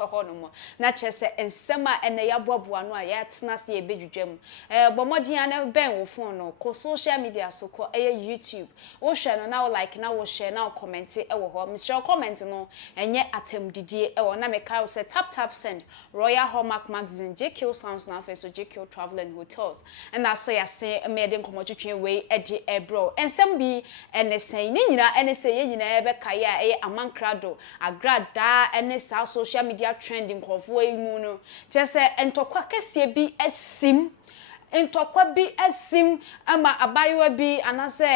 beto ho no mo na chese ensema ene ya boaboa no a ya tena se e bedwudwam bomodin na ben wo phone no ko social media so ko YouTube wo hwe no na wo like na wo share na wo comment e wo ho Mr. comment no enye atemdidie e wo na me kai say tap send Royal Hallmark Magazine JQ Sounds na face so JQ Travel and Hotels and that's so ya say me de nkomotwetwe we e de ebro ensem bi ene sen ni nyina ene say ye nyina e be kai a e amankrado agrada ene sa social media trending nkofo e mu no chese entokwa kese bi asim entokwa bi asim ama abayewa bi anase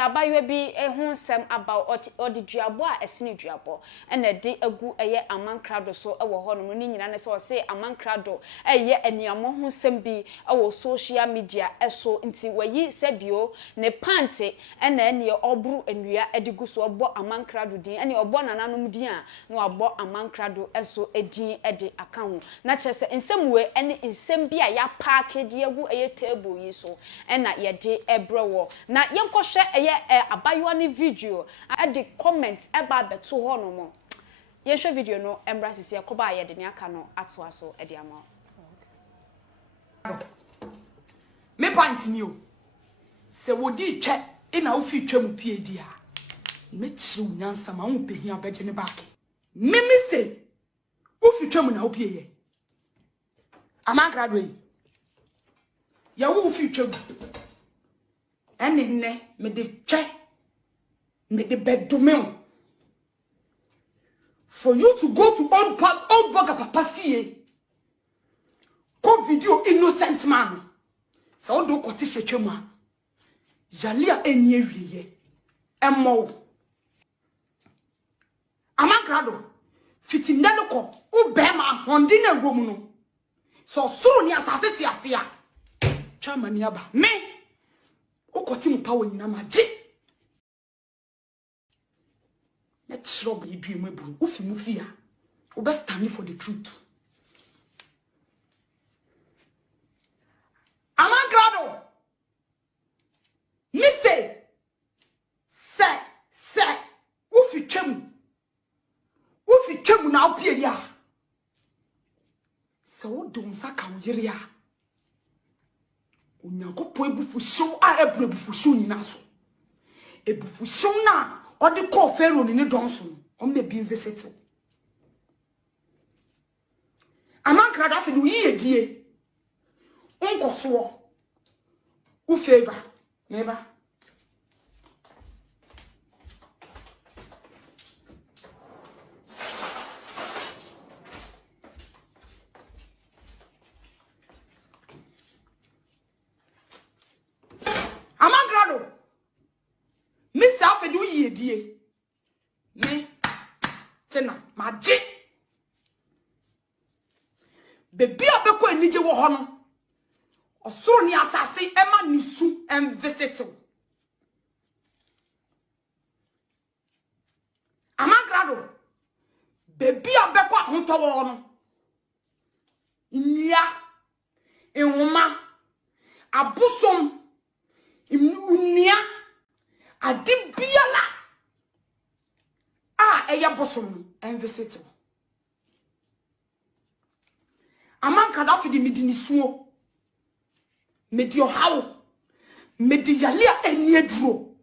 abayewa bi ehun sem about odiduabo a esini duabo ena de agu eye amankrado so ewo ho no ni nyina ne se o se amankrado eye eniamo hu sem bi ewo social media eso nti wayi sebio ne pante ena ene obru enua edigu so obo amankrado din ene obo nananom din a no obo amankrado eso edin ede aka ho na chese nsem we ene nsem bi a ya package agu eye table yi so ena ye de ebrewo na yenkohwe eye abayo ni video ade comments eba beto ho no mo yenhwe video no embra sisi yakoba ye de ne aka no ato aso ede ama me pant mi o se wodi twa ina wo fi twam pie di a me chiru nyansa ma wo behia beje ne back me se wo fi twam na wo pie ye amagrado yi ya wo fi twam ene ne me de twa me de bedume for you to go to old burger papa fie ko video innocent man so do ko ti hwetwam a jalia enye wiye emmo amagrado fitinda ko u be ma hondi na gom no so suru ni asase ti ase a chama ni aba me ukoti mpa wo nyina maje let's rob you dream eburu ufi mufi a we best stand for the truth amagrado me say ufi twem na opie ya so do nsaka uyire ya onyakopo ebufu show a ebufu show ni naso ebufu show na odi call pharaoh ni donso o me bi visit amankra da fe do yi edie onkoso u favor neba amagrado Mr. Afedu yedie me tena maje bebi abeko enije wo ho no osoro ni asase ema nisu em visit amagrado bebi abeko ahonto wo no nia enwoma abusom unia adibiala eya bosom envisite amanka da fi di medini suo medi ohawo medi yalia enieduro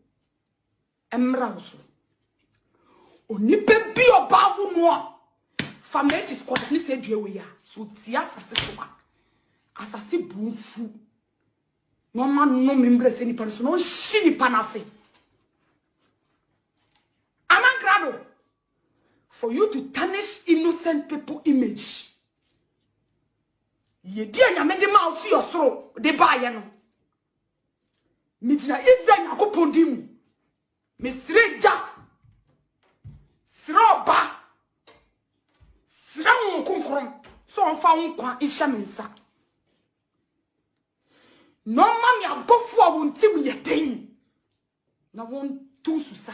emra so onipe bi oba wo no fameti squad ni se due we ya so ti asase so asase bunfu no man no membre se ni person no shini panase amagrado for you to tarnish innocent people image ye dia nya me de ma ofi osoro de ba ye no midina izan akopondim me sreja sroba sran konkron so onfa nkwa ihya mensa no mami abofo a wontim ye den na won tu susa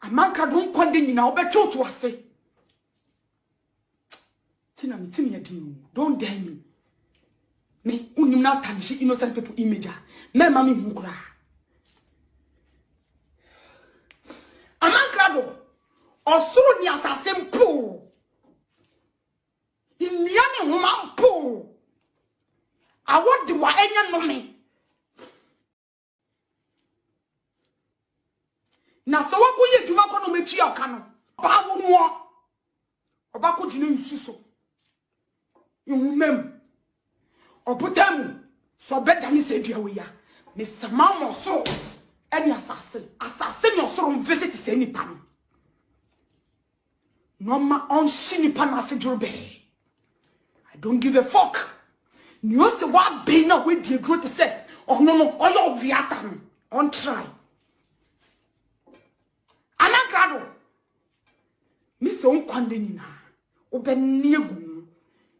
amanka don kwande nyina obecho to ase tina mitim ye den don't dare me unim na tanishi innocent people image me mami hukura amanka do Osoro ni asase mpo. Inua ni homa mpo. Awodi wa enya no me. Na so wako ye dwuma ko no mechi aka no. Ba wo no. Oba ko jine nsuso. Yumem. Obutam so beda ni se dua we ya. Me sama mo so eni asase ni osoro visit se ni pa no. No ma on shini pa na se jurbe. I don't give a fuck. You say what be na we dey grow to say. Oh no, all your viata on try. Anagrado. Mi se on kwande ni na. Obe ni egu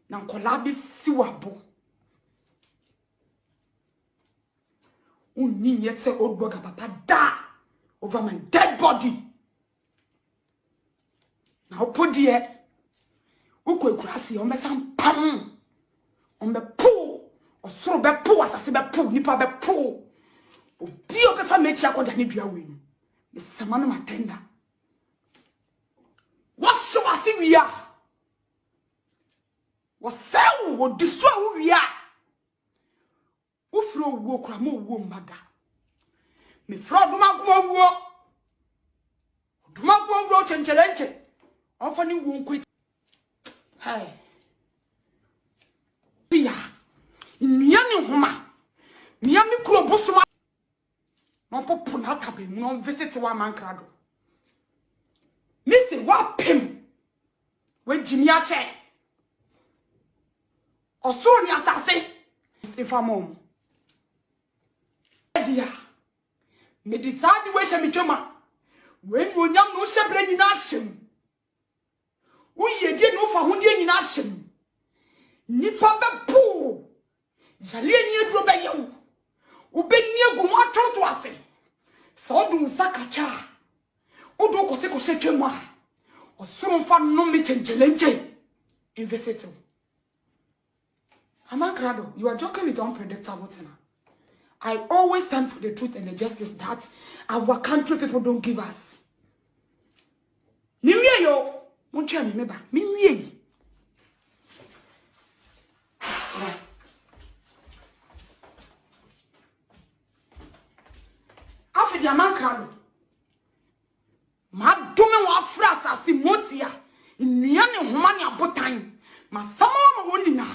na nkola bi siwabo. Unni yet say old boga papa da over my dead body. Now put here. Uko ekurasi on be sam pam. On be pull or so be pull asase be pull nipa be pull. Obi o be fa mechi akoda ne dua we no. Me sama no matenda. What so ase wi a? What sell wo destroy wo wi a? Wo fro wo kura mo wo mbaga. Me fro duma kuma wo. Duma kuma wo chenchelenche. Onfa ni wo nko. Hey. Bia. Miami homa. Miami kuro bosuma. No popo na tabe mu no visit wa mankrado. Missy wa pim. We jimi ache. Osoro ni asase. Ifa mom. Dia. Me decide we she me twema. We nyonyam no shebre ni na hyem. Uye die no fa hundie ni na hyem. Nipa be po. Jale ni eduro be yewu. Ubeni egu mo atwo to ase. So du sakacha. Odo ko se ko se twema. Osoro fa no me chenchelenche. Invested. Amakrado, you are joking with unpredictable thing. I always stand for the truth and the justice that our country people don't give us. Miwie yo, moncha mi meba. Miwie. Afi di Amakrado. Ma dome wa fra asase motia. Nnua ne homa ne abotan. Ma sama ma woni na.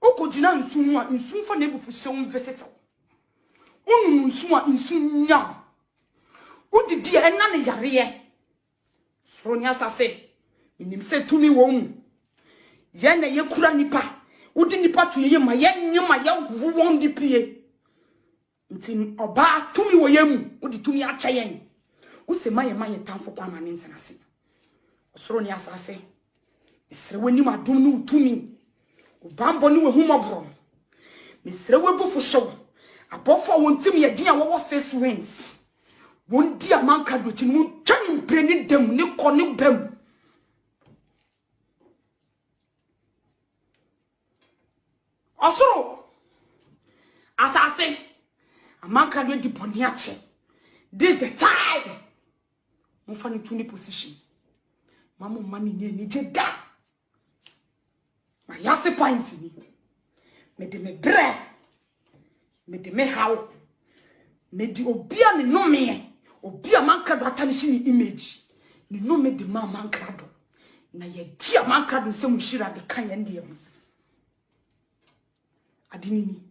Oko jina nsu a nsu fa na ebufu hye visit. Unu nsu a nsu nya. Udidi ena ne yare. So nya sase. Minim se tumi wo mu. Ye na ye kura nipa. Udi nipa to ye ma ye nyema ye wu won dipie. Nti oba tumi wo ye mu. Udi tumi acha yen. Use ma ye tamfo kwa ma ne nsenase. Osoro ni asase. Isre wani ma dum no tumi. Ubambo ni we humabro. Misre we bu fusho. Abofo wontim ye din a wo 6 wins. Won di Amakrado ti mu twan breni dem ni kone bam. Osoro asase Amakrado di boni ache. This the time. Mo fa ni tuni position. Mama mani ni jeda. Ma yase point ni. Me de me bre. Me de me how. Me di obia ni no me. Obia Amakrado atanishi ni image. Ni no me de ma Amakrado. Na ye ji Amakrado se mu shira de kan ye ndie ho. Adini ni.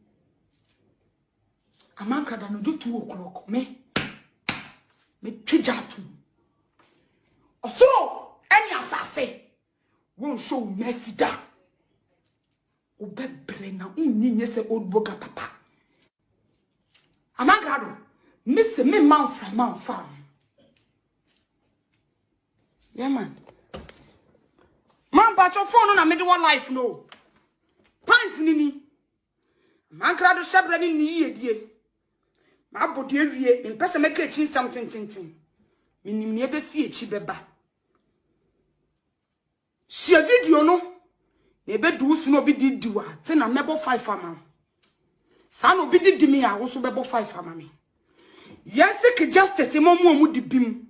Amakrado no do 2 o'clock me twijatu. Osoro eni asase. Won show mercy da. Obebre na unni nyese old boga papa. Amakrado, miss me man farm. Yeah man. Man but your phone na middle life no. Pants nini. Amakrado shebre ni yedie. Ma bodi ewie, me pese make chin something. Minim ne be fie chi beba. Share video no. Ebe du su no bi di diwa te na mebo 5 ama sa no bi di mi a wo so bebo 5 ama me yes ke justice mo mu di bim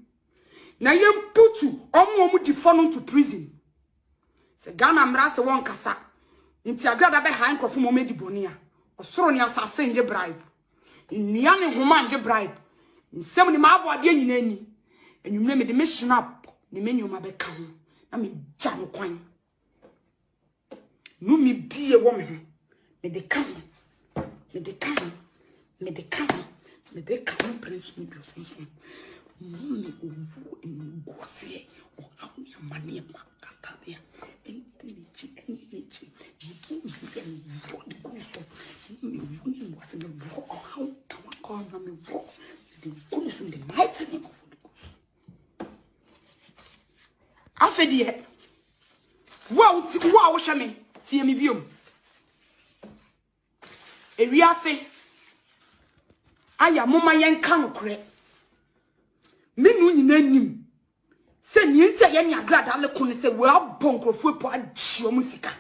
na yem putu omo di fonu to prison se Ghana mra se won kasa nti agrada be han krofo mo medi bonia osoro ne asase nje bribe nnua ne homa nje bribe nsem ni ma aboade nyina ni enwumre me de me snap ne me nyoma be ka ho na me gya no kwan nu mi bie wo me ho me de ka ho me de ka ho me de ka ho me de ka ho prince ni bio so Mummy, gosse, or how many money makata there? Intelligent, you was in the war, or how come I call them a war? The goodness in the mighty name of the goose. I said, yeah. Wow, shaman, see me view. A real say, I am Mama Yan Kanokre. Menu nyina nim se niente ye nya grada le kun se we abonkrofo po adhio musika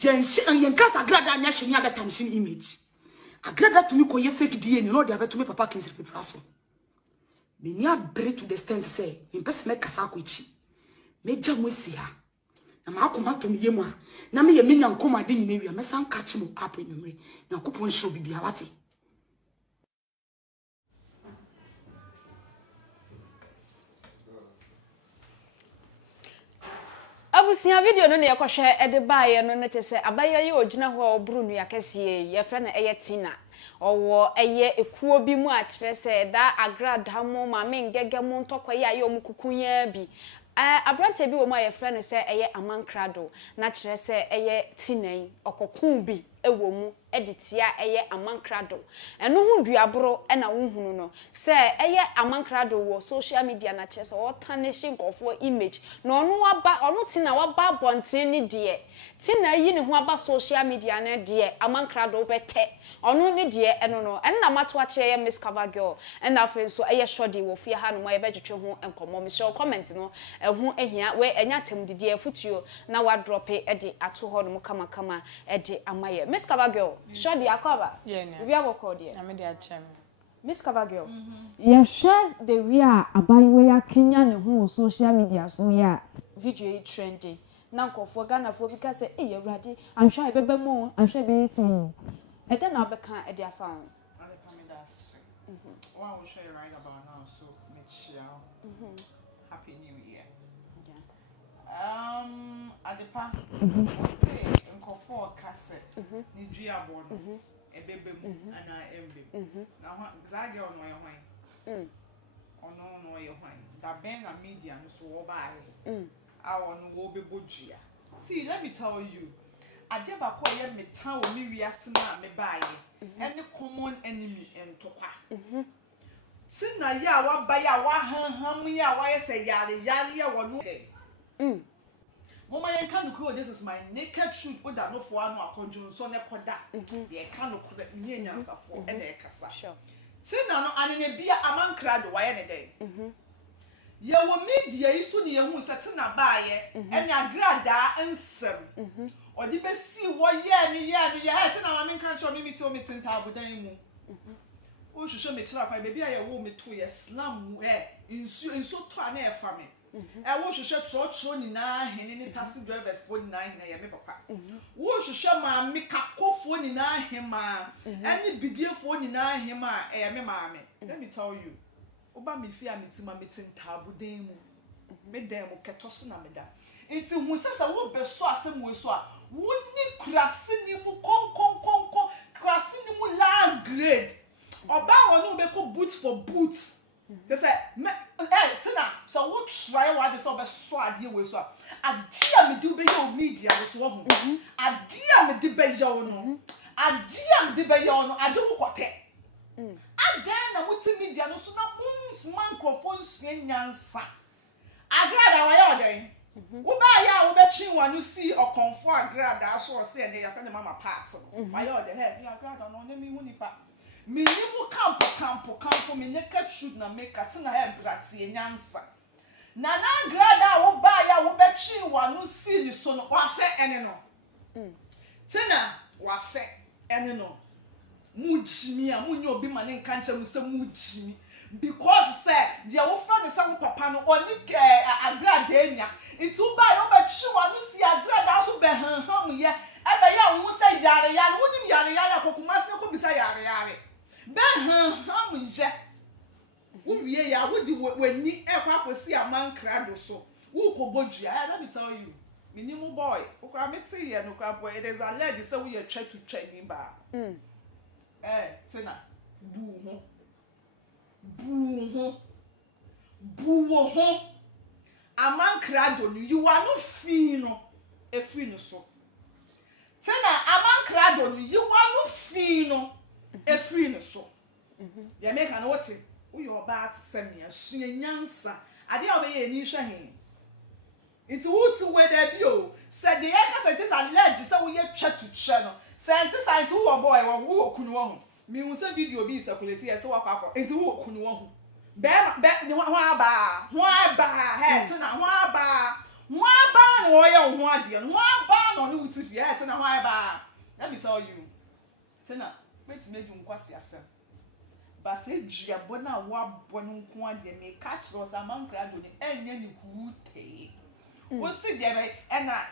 yen kasa grada anya hwenya beta machine image agrada to me koye fake DNA no dia beto me papa kinsi people aso me ni abre to the stand say in person me kasa akwachi me gya mosi ha na ma akoma to me yemu a na me ye me nya nkoma de nyina wi me san ka chi mo apo nyumre na kopon show bibia wate Abusia video no ne yekohwe ede baaye no ne tese abaya ye ogina ho obru nu yakese ye fra na eye Tina owo eye ekuo bi mu a kire se da agrada mo ma me ngege mu ntokoye aye omukukunya bi abrante bi wo ma ye fra ne se eye amankrado na kire se eye Tina okokun bi ewo mu editia eye amankrado eno hu duabro na wo hunu no se eye amankrado wo social media na kire se o tarnish nkofo image no ono aba ono Tina waba bonten ni de Tina yi ne ho aba social media na de amankrado bete ono ne de eno no enna mato a kire ye Miss Cover Girl and afen so eye shodi wo fie ha no mo ye bedwetwe ho enkomo mi show comment no ehu ehia we enya tem didi afutuo na wa drop e de ato ho no kama kama e de amaye Miss Cover Girl shodi akoba we are record here na me de achem Miss Cover Girl you share the we are abayiwe ya Kenya ne ho social media so ya video e trending na nkofo Ghana fo bi ka say eh Ewrade anhwa ebeba mu anhwa be sin e de na obeka e de afa on ale pa me da se one will share right about now so me chia happy new year adepa say nkofo kase ni dua bono ebebem ana embem na ho zage ono ye hwan ono ye hwan da ben na media no so wo baaye no wo bebodua see let me tell you ajeba ko ye metan wo mi wiase na me baaye any common enemy entokwa Tina ya wa baya wa hanham ya wa yese yare ya wo no Mama yen kan no this is my naked truth oda no fo anu akonjun so ne koda ye kan no koda nye nyansafo e na e kasa sure Tina no anene bia amankrado wa ye ne den ye wo media isu ne ye hu se Tina baaye ene agrada ensem odi besi wo ye ne ye Tina ma men kan cho me miti o metinta abudan mu o hwehwe me kira kwa baby aye wo meto ye slam insu to ana e fa me wo hwehwe tro ni na hene ni taxi drivers fo ni na hene ye me papa wo hwehwe ma me kakofo ni na hema ani bidie fo ni na hema me maame let me tell you oba me fi ametima metinta abudan mu me dem mo ketoso na me da enti hu sesa wo beso asem wo so a wo ni krase ni mu kon krase ni mu last grade oba wonu be ko boot for boot they say Tina so wo try what this oba so ade we so adia me di be your media so wo hu adia me di be your no adia me di be your no ade wo kote adan na muti media no so na microphone nyansa agrada wa ya odan wo ba ya wo be twi wanu si okonfo agrada so se ne ya fa ne mama part wa ya odan he agrada no ne mi hu nipa Minimu campo me naked truth na make Tina he brati nyansa na grada wo ba ya wo be twi wanu si ni so no wa fe ene no Tina wa fe ene no mu jimi a mu nyo bi ma ne nka nche mu se mu jimi because say the wo friend say wo papa no oni agrada enya nti wo ba yo ba twi wa no si agrada so be hanham ye ebe ya wo say yare wonim yare akokuma se ko bisa yare be hanham je wo wie ya wo di wani ekwa akosi amankra do so wo ko bodua let me tell you minimum boy okwa meti here no kwa boy there's a lady say we try to train him ba tina bu ho amankra do you are no feel no e free no so tina amankra do you are no feel no e free no so ya make an what wo your bad semia sunyansa ade obeye ni hwe hen it's who where there be o said the eka say this alleged say we try to channel scientist who boy who okunu ho me hu say video bi circulate here say wakwa it's who okunu ho be ho aba he tina ho aba no wo ye ho ade no aba no ne wuti fie he tina ho aba let me tell you tina wait me du nkwasi asem ba say dua bona wa bonu nko ade me catch us amankra do ni enye ni kuute wo si de na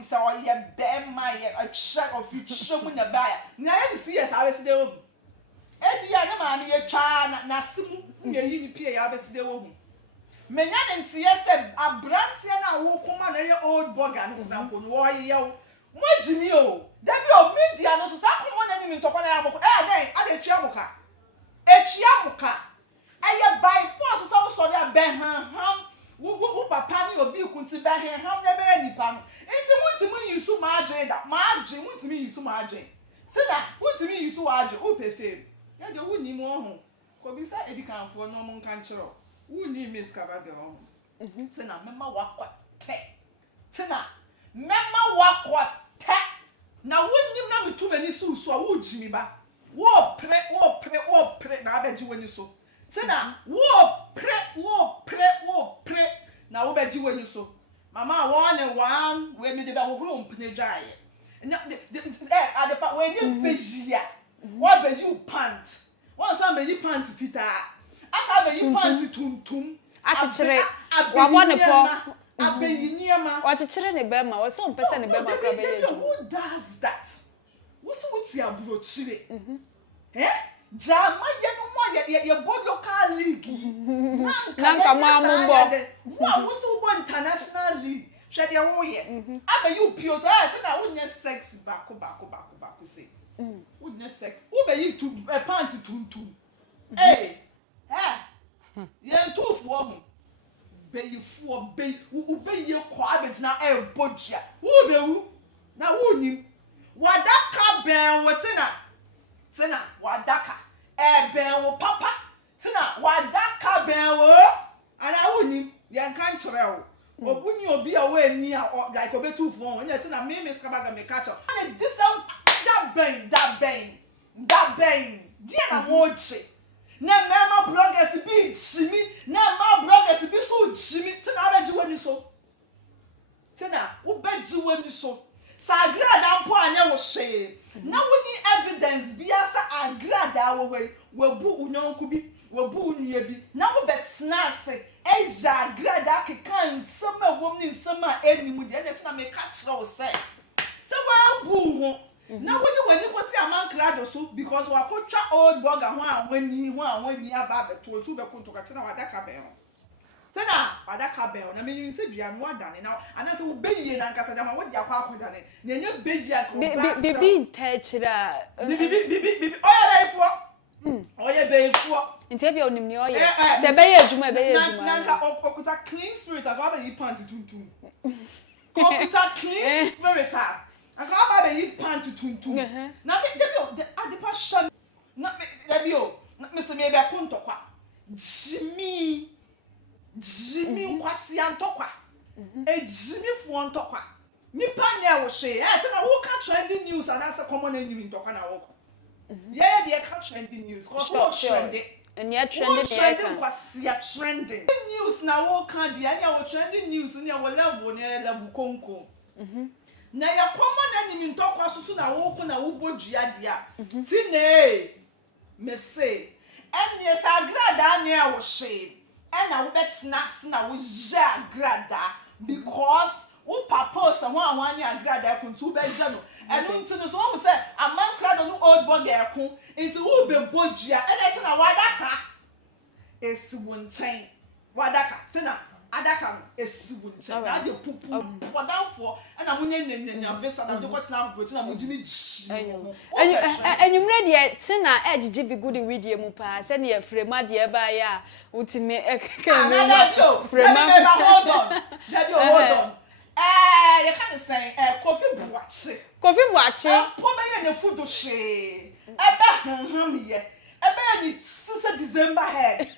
isa o ye be ma ye a check of future mu na ba ya na ye si yes abesi de wo ebia na ma me ye twa na simu ye yi ni pie ya abesi de wo menya ne ntie se abrantie na wo kuma na ye old burger no na ko no wo ye mo jimi o da bi o media no so sa ko na ni ntoko na ya mo den a de twa mo ka echia mo ka aye by force so dey ben han wo papa ni obi kunti ba he ham na be nipa no enti mutimi yisu maage da maage mutimi yisu maage sida mutimi yisu waage o pefe ya de wuni mu ho ko bi sa edikanfo no mo nkan kiro wuni miss kaba de ho tina mema wakote tina mema wakote na wuni na mitu mani susu a wo jimi ba wo pre na abeji wani so tina wo pre na wo beji wani so mama 1 we me de ba wo gro mpne dwaye adepa we ni beji ya wo beji pant wo san beji pant fita asa beji pant tuntum achichere wa mo ne po abeyi niema wa achichere ne be ma wo so mpesa ne be ma kra be ye ju who does that wo so wuti aburo chire jama ye no mo ye bo local league nanka ma mumbo wo so bo international league hwe de wo ye aba you pio to ati na wo nya sex bako say wo nya sex wo be you to pant tuntum ye tufu ho be you for be wo be ye ko abegina bodua wo be wu na wo nim wadaka ben wotina tina wadaka ben wo papa tina wadaka ben wo ana woni yan kan kire wo obuni obi a wo ani a like obetu fun nya tina me skabaga me catch up and disam that ben dia na moche na mema bloggers bi chimi na ma bloggers bi so chimi tina abeji wani so tina wo beji wani so sagrada mpo anya wo hwe na woni evidence bi asa agrada wo we bu unyonku bi wo bu unye bi na wo betena ase eja agrada keka nsem a wom ni nsem a enimu de na tina me ka kire wo se wa bu ho na woni ko si amankra do so because wa kotwa old burger ho a wani aba beto tu be kunto ka tina wadaka be ho sena wadaka be ho na menyin se dua no wadane na anase wo beyiye na nkasa jama wo dia kwa akodane na enye beyiye ko bibi ntachira bibi oye beifo ntia bia onim ni oye se be ye adwuma na nka okuta clean spirit aba be yi pant tuntum okuta clean spirit aka aba be yi pant tuntum na me debi adepa sha na me debi o me se me be kontokwa jimi nkwasi antokwa ejimi fu antokwa nipa nya wo hwe se na wo ka trending news and as common enemy ntokwa na wo yeah they can trending news cause trending and yet trending trending news na wo kan dia nya wo trending news nya wo level konko na ya common enemy ntokwa susu na wo ko na wo bodua dia ti ne me say and yes agrada na wo hye and na wo bet snacks na wo ja agrada because wo papa so ho anwa ni agrada kuntu be je no and unti so wo say amankra do no old boy girl into wo be bojia and eti na wadaka esiwo nchen wadaka tina adaka esiwo nchen na de pupu fodanfo and amunye nyanya visa na de kwatina abrochi na mujimi ji enyumre de tina ejije bi good video mu pa se ne frema de ba ya utime frema hold on you can say Kofi Buachi po be ye ne fudo she ebe ye ebe ni sise December head ebe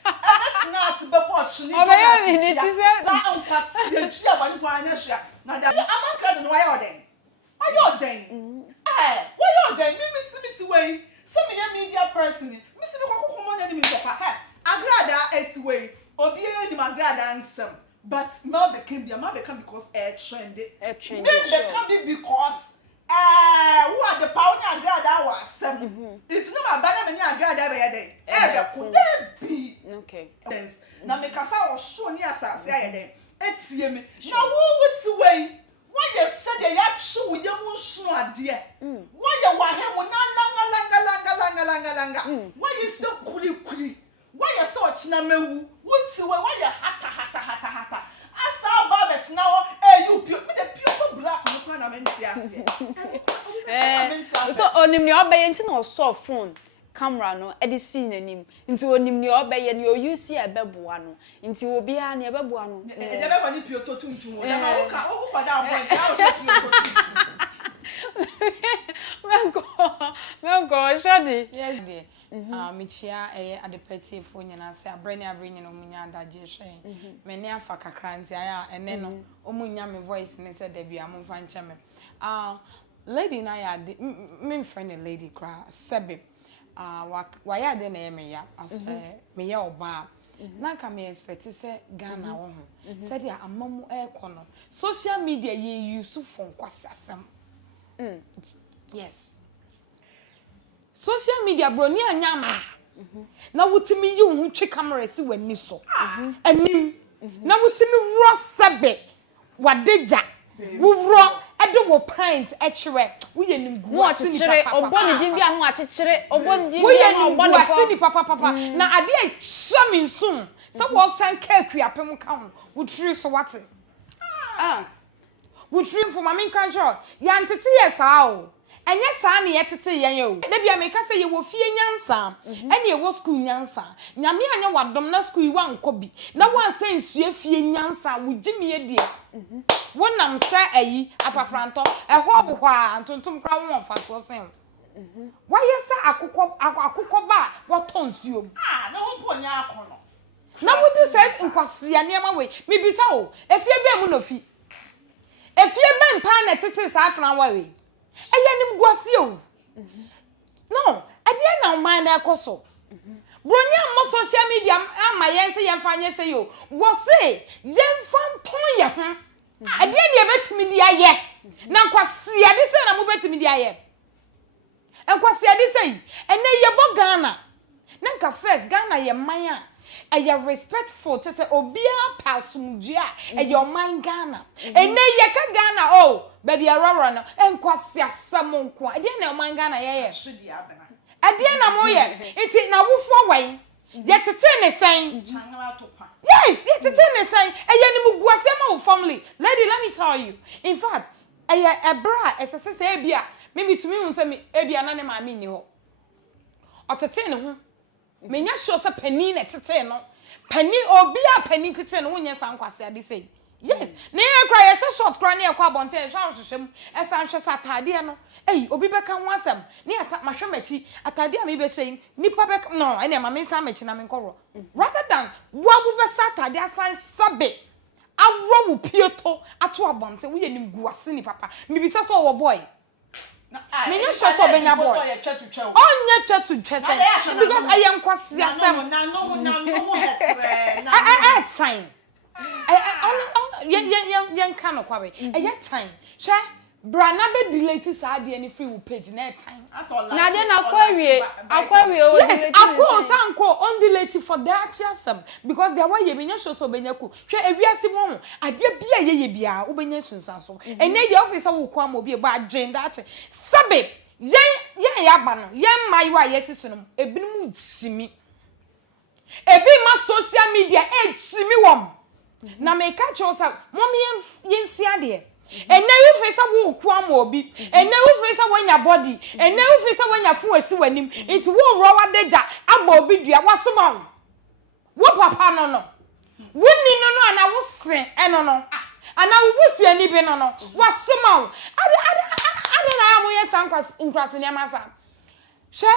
tina as be watch ni obe ye ni tise sa ankwase ajia ba ni kwa anya hia na da amankra do no why oden why oden me simiti way se me ye media person me si be kwa kokomo na ni mi kwa agrada esiwe obi ye ni agrada nsem but mal became because trend trend became because who are the power agrada was it's not about me agrada be there could be okay na me kasa was so ni asase ayede etie me na wo wit way why you said ya twu ye mu nsu ade why you wa he mo langa why you so kuri why you so china mewu wuti why you hata asa babet now you me the pure black no na menti ase so onim ni obeye nti na so phone camera no e de see nanim nti onim ni obeye ni o use ebeboa no nti obi a na ebeboa no e de be kwa ni pure to tuntum o na wo kwa da point how so pure Mengo shadi yes dear michia adepeti fo nyina se abrani abrenyi no munya adaje hwen me ne afa kakra nti aya ene no omunya me voice ne se da bia mo fa nche me lady na ya me friend a lady kra sebe wa ya de na ye me ya as me ya oba na ka me expect se Ghana wo ho se dia amamu ekono social media ye use for nkwasasam yes social media bro ni anyama na wutimi yi wo hu twe camera si wani so anim na wutimi ro sebe wadeja wuro ede wo pint echire wo ye nim gu asini papa oboni din bia ho achechire oboni din bia ho oboni asini papa na ade a chami nsum se wo san cake apem ka ho wutiri so wate wutiri for mama control ya ntete yesa o enye saa ne yetete yen o da bia me ka se ye wo fie nyansa ene ye wo school nyansa nyame anya wadom na school wa nkobi na wan se nsue fie nyansa wo gimi edie wonam se ayi afafranto eho bo hwa antontom kra won fa so sen why yesa akukọ ba wato nsuo na wo ponya akono na wudu se nkwase ya niam we me bisa o efie be mu no fi efie be mpa na tete sa afran wa we eyanim guase o no ade na man na ekoso bronya mo social media ama yense yemfa se yo wo se yemfa nton ye ho ade na ebetimi di aye na nkwase ade se na mo betimi di aye nkwase ade se ene ye bo Ghana na nka first Ghana ye man a eye respectful to say obia pasumdua eye oman Ghana ene ye ka Ghana oh baby aroro no enkwase asam nko ade na oman Ghana ye ade na mo ye enti na wofo wan ye tete ne sen yes ye tete ne sen eye ni muguase ma wo family lady let me tell you in fact eye ebra esese e bia me mitumi hu se me e bia na ne ma me ni ho otete ne ho menya sure se pani na tete no pani obi a pani tete no wonye san kwase ade sei yes na ye kra ye short kra na ye kwa bonte ye hwehwem esan hwe satade no obi beka ho asem na ye sa mahwe machi atade a me be sei nipa be no ene ma me san machi na me nkoro rather than wabu be satade asan sabe awo wo pieto ato abonte wo ye nim guase ni papa me bi so wo boy menya sure so benya boy onye twa to twese because I am kwase asem no hetre time yen kan no kwabe eye time hwe bra na be delete sa de any free page na time na de na akwawie o delete akwa sanko on delete for that chasam because there why ye benya show so benya ku hwe ewiase mo ade bia ye bia wo benya sunsan so ene de officer wo kwa mo bi ba agenda ate sabe yen ya ba no yen mayu a yesisu no ebinum jimi ebi ma social media ejimi wom na me ka cho sa mom yen sua de ene you face wo kwa mo obi ene you face wanya body ene you face wanya fun asi wanim it wo ro wa deja aba obi dua wasoma wo papa no wonni no ana wo sen eno no ana wo busu ani bi no wasoma ade na mo yes ankwase ne amasa hwe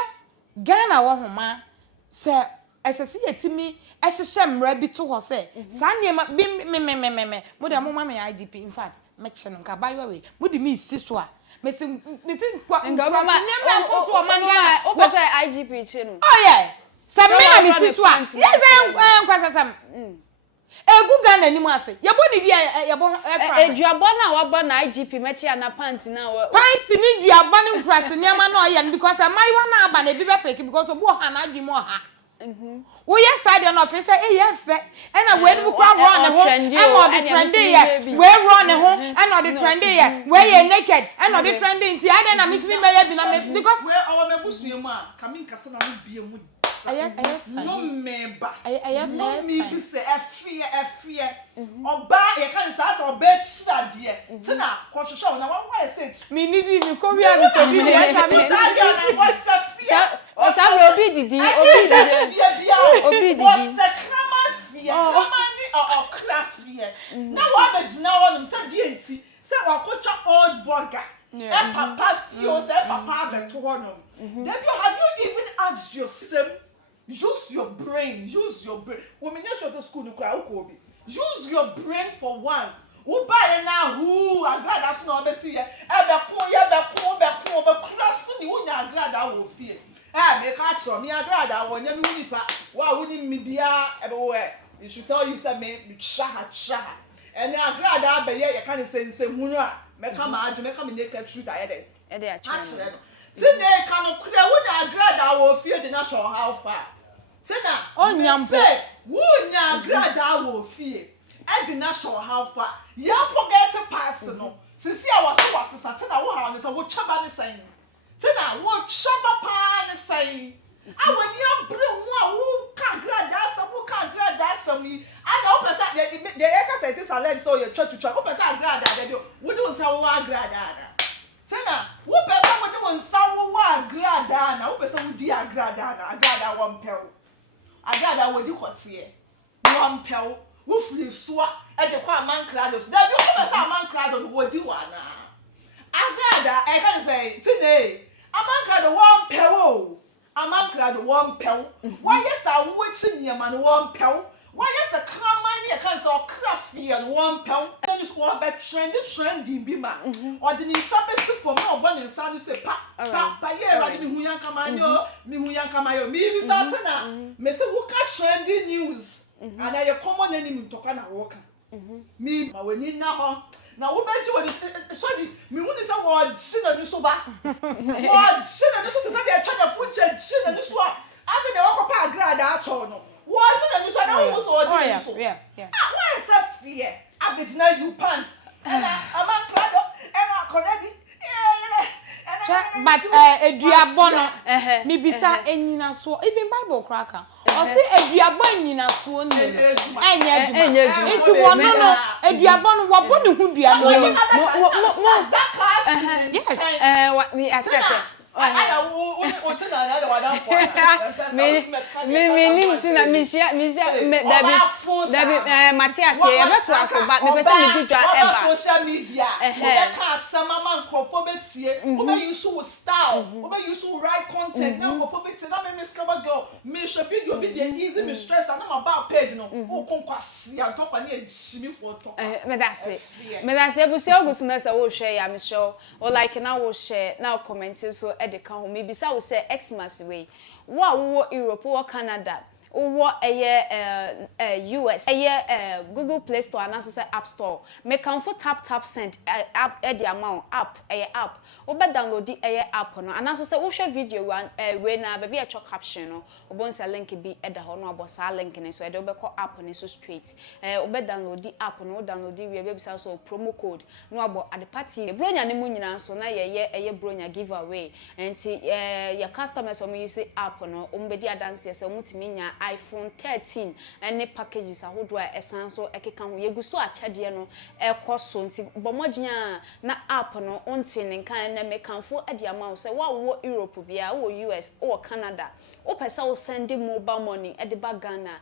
Ghana wo homa se esese yetimi ehhehye mra bi to ho se sa ne ma me mo de mo ma me IGP in fact me che no nka bayo we mo de mi si so a me kwa nga mama o so manga o pese IGP che no oh yeah sa me na mi si so a yes nkwasa sam egu Ghana ni mu ase ye bo ni dia ye bo eduabo na wa bo na IGP mechi ana pants na pants ni duabo ni nkwase ne ma na o ye because maiwa na aba na bi be peki because obo ha na adwi mo ha wo yes side on office e ye fe e na we ni kwa run ho e no the trendy ye we run ho e no the trendy ye we ye naked e no the trendy nti ade na misimi me ye bi na me because we our me busu mu a kami nkasa na no bie mu no member no me bi se efie oba ye kan sa oba chiade tina ko hwehwe na wa say me need me ko wi a me ko di ye sa me sa ga na wa safia o sa we obi didi was a cramafia commandi or crafia now what the now on some DNC say wa kocha old burger papa fio say papa beto hono then you have you even asked yourself use your brain women you show school no cry ukobi use your brain for once wo buy na who agrada so na obesi ye be ko be cross ni wo nya agrada wo fie me catch me agrada wo nya mi nipa wa wo ni mi bia everywhere you should tell you say me shaha and agrada be ye kan say hunu a me ka ma adu me ka me naked truth aye de a chere no tine kan kure wo nya agrada wo fie de na show how far tina onyampo wo nya agrada wo fie e de na show how far ya forget pass no sisi a wase satina wo ha ne say wo chaba ne say tina wo chaba pa ne say awani abre ho a wo ka grada asam yi ana wo pesa de ka say it salad so you twa wo pesa grada de wo do nsa wo agrada ana tina wo pesa wo de nsa wo agrada ana wo pesa wo di agrada ana agrada wo mpel agrada wo di kwose wo mpel wo firi soa e de kwa man krado so da bi wo pesa man krado wo di wana agrada e kan say today man krado wo mpel o man krado wo mpel why yes a wo chi niam no wo mpel why yes a kraman e kan sayokrafia no wo mpel then you go be trendy bi ma or the nsabe si for me obo ne nsa no say pa ye ra ni hu yan kamanyo mi hu yan kamayo mi bi sa tena me say wo ka trendy news and I common enemy toka na woka me ma wani na ho na wo beji wani sorry me hu ni say wo china ni so ba wo china ni so te say dey try fu china ni so afi dey wo pa agrada acho no wo china ni so na wo so wo china ni so why is that fear abegina you pants and aman klado and akonadi but eduabo no me bisa enyina so even Bible cracker o say eduabo enyina so ni enya adwuma enti wono no eduabo no wabo ne hu dua no that class yes we ask us me tina mishia David Matthias ye beto aso ba me pese me didwa eba social media we ka samama nkofo betie we be use with style we be use right content na nkofo betie na me discover girl me should video be dey easy me stress and am about page no wo konkwase ya to kwa na ejimi foto me that's ebusi ogusu na say wo share ya me show or like na wo share na comment so e de kan ho me bisa wo say Xmas way wo Europe wo Canada wo US Google Play Store and also App Store me can for tap send app the amount app app wo be download the app no and also wo share video one we na baby a chop caption no wo bon say link bi e da ho no abosa link ne so e de wo be call app ne so straight wo be download the app no download the we be so promo code no abo at the party bronya ne mu nyina so na ye bronya giveaway enti your customers o use app no o be di dance say mutimi nya iPhone 13 any packages ahodo a esan so ekeka ho yeguso achade no ekoso nti bomodin na app no onti ne kan na mekanfo ade ama say wo Europe bia wo US wo Canada o pesa wo send mobile money ade ba Ghana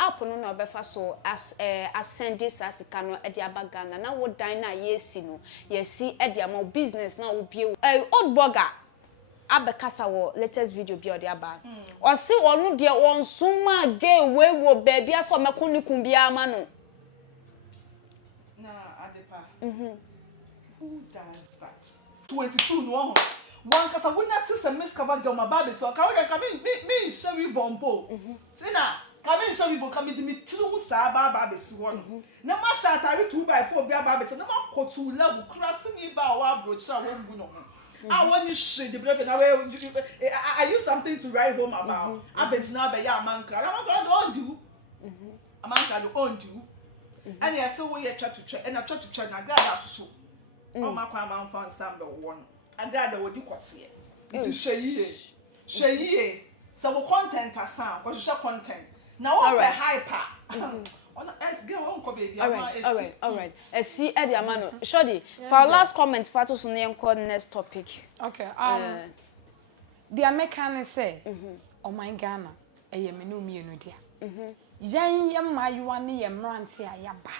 app no na obefa so as send this as kano ade aba Ghana na wo dan na yesi no yesi ade ama business na wo bie old burger abekasa wo latest video bi odi aba o si onu de onsuma ge we wo baby aso mekunikum bia ama no na adepa who does that 22 no one kasa wonya ti se miss cover girl my baby so ka me shawi bombo tina ka me shawi bombo ka me di mi tiru sa ba si wo no na ma sha atari 2x4 bia ba so na ma kotu level cross me ba wa broach a wo ngu no I want you shit the brave now I use something to write home about. I bet now be ya man cry. I don't do. A man cry don't do. And yes so we church to church and a church to church na grad so. O ma kwa man fan sam be won. And grad we do kwose. It is shey. So we content asan, because share content. Now we hyper. All right. See Eddie Amano. Shodi, for our last comment, Fatu Sunny next topic. Okay. The American say, "Oh my Ghana, I am no me no dear. Yan my one yam ranty ayaba.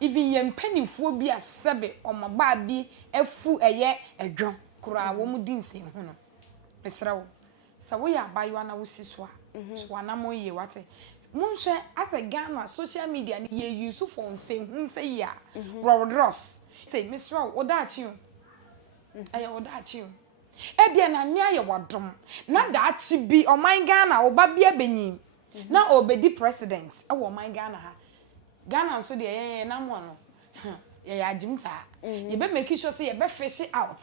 Even yam penny phobia sebe or my baby a fu a ye a drum. Kura woman didn't say, Mr. So we are by one hour siswa. One more year what Monshe as a Ghana social media ni ye use phone say ya Ross say Miss Row odachi you odachi you ebia na me aye wadom na dachi bi o man Ghana oba bia benyim na obedi president e wo man Ghana ha Ghana so de ye na mo no ye ya jimta ye be make sure say ye be fish out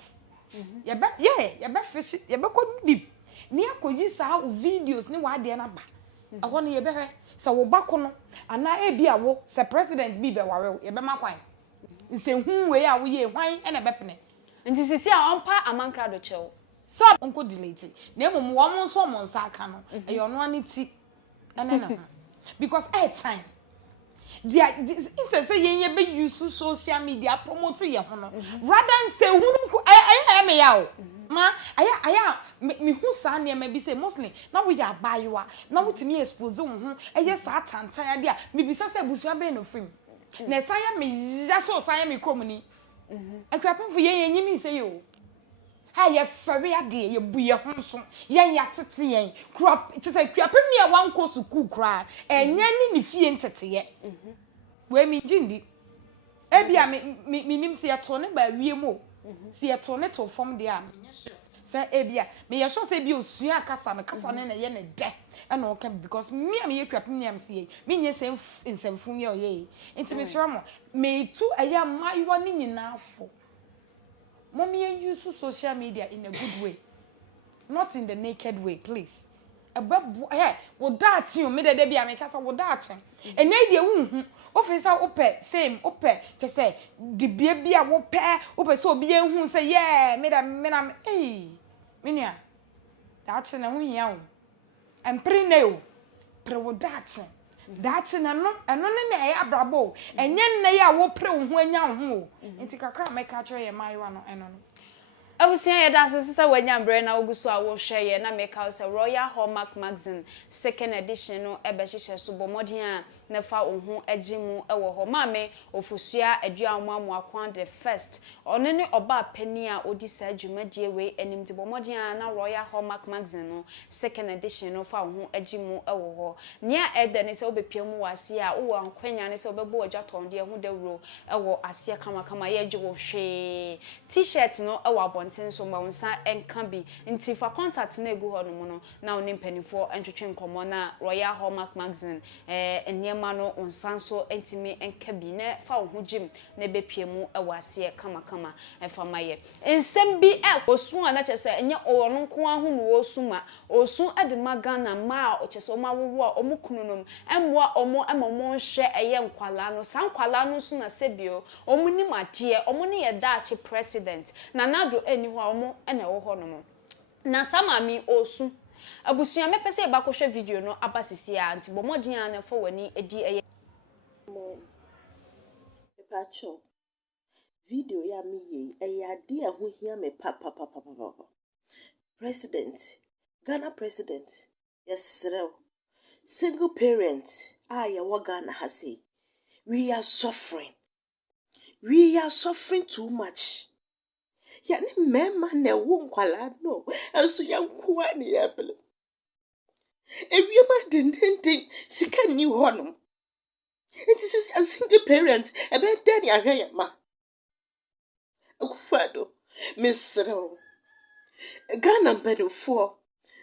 ye be fish ye be ko deep ni akoji sa videos ni wa de na ba ahọ ne ye be hwe se wo bako no ana e bia wo se president bi be ware ye be makwan nse hu we a wo ye hwan e na be pene nti sisi a onpa amankra do chew so onko delete na emom wo mo so mo nsa aka no e yo no ani ti na because at time dia is say ye be use social media promote ye ho no rather say hu me ya o ma aya me hu sa ne ma bi say muslim na we ya bayiwa na wutimi expose wo hu eye sa tantan ya dia me bi say busua be no film na sa ya me ya so sa ya me krom ni akwapemfo ye nyimi say yo ha ye fere ade ye bu ye ho so ye ya tete ye kura ti say kwapem ne wan ko suku kura enya ni fie ntete ye we mi jindi ebia me nim se ye to ne ba wie mo se ye to ne to form de am say ebia me ye sure say bi osua kasa ne na ye ne de e na o kan because me am ye kwapem ne am se ye me nye se nsemfun ye o ye enti me sure mo me tu aya mayiwa ni nyina afo mommy use social media in a good way, not in the naked way, please. Hey, what that you made a debut, I make us a what that. And idea, officer, ope, fame, ope, to say, the baby, I will pair, ope, so be a who say, yeah, madam, hey, Minia, that's an only young. And pre nail, pre what that. That's an no abrabo, and yen na wo pre when ya ho. Enti kakra make catch your my one and on. I was saying that sister when you brain na oguso a wo share na make house a Royal Hallmark magazine second edition no ebehihye so bomodin a na fa ohun agimu e wo ho mame ofusua aduamu akwan the first one ne oba pani a odi sa adwumadie we enim ti bomodin a na Royal Hallmark magazine no second edition no fa ohun agimu e wo ho nia ede ne se obepiamu wase a wo ankwanya ne se obebo adwaton de ho dawro e wo ase kama ye gye wo hwe t-shirt no e wo abonten so ma wonsa enka bi nti fa contact na egu ho no mu no na oni mpanifo entwetwe nkomo na Royal Hallmark magazine enema no wonsa so entimi enka bi na fa wo hugim na bepie mu ewase kama efa maye ensem bi osu ana chese enye ono nko ahu no osuma osu adema Ghana ma o chese o ma wowo a omukununom emmoa omo emomo hwe eye nkwala no sankwala no so na sebio omuni magie omuni ye daachi president na nado eni ho omo ena wo ho no mo na samami osu abusuya mepese ba kohwe video no abasisi a nti bomodin a na fo wani edi eye Pacho video ya mi ye ade ho hia me papa president Ghana president yes single parent ya wo Ghana hase we are suffering too much yani mema na wo nkwala no enso yankuwa ni yebele ewiema dindindin sika ni honom this is a single parent ebe den ya hwe ma akufado misro Ghana mpanifo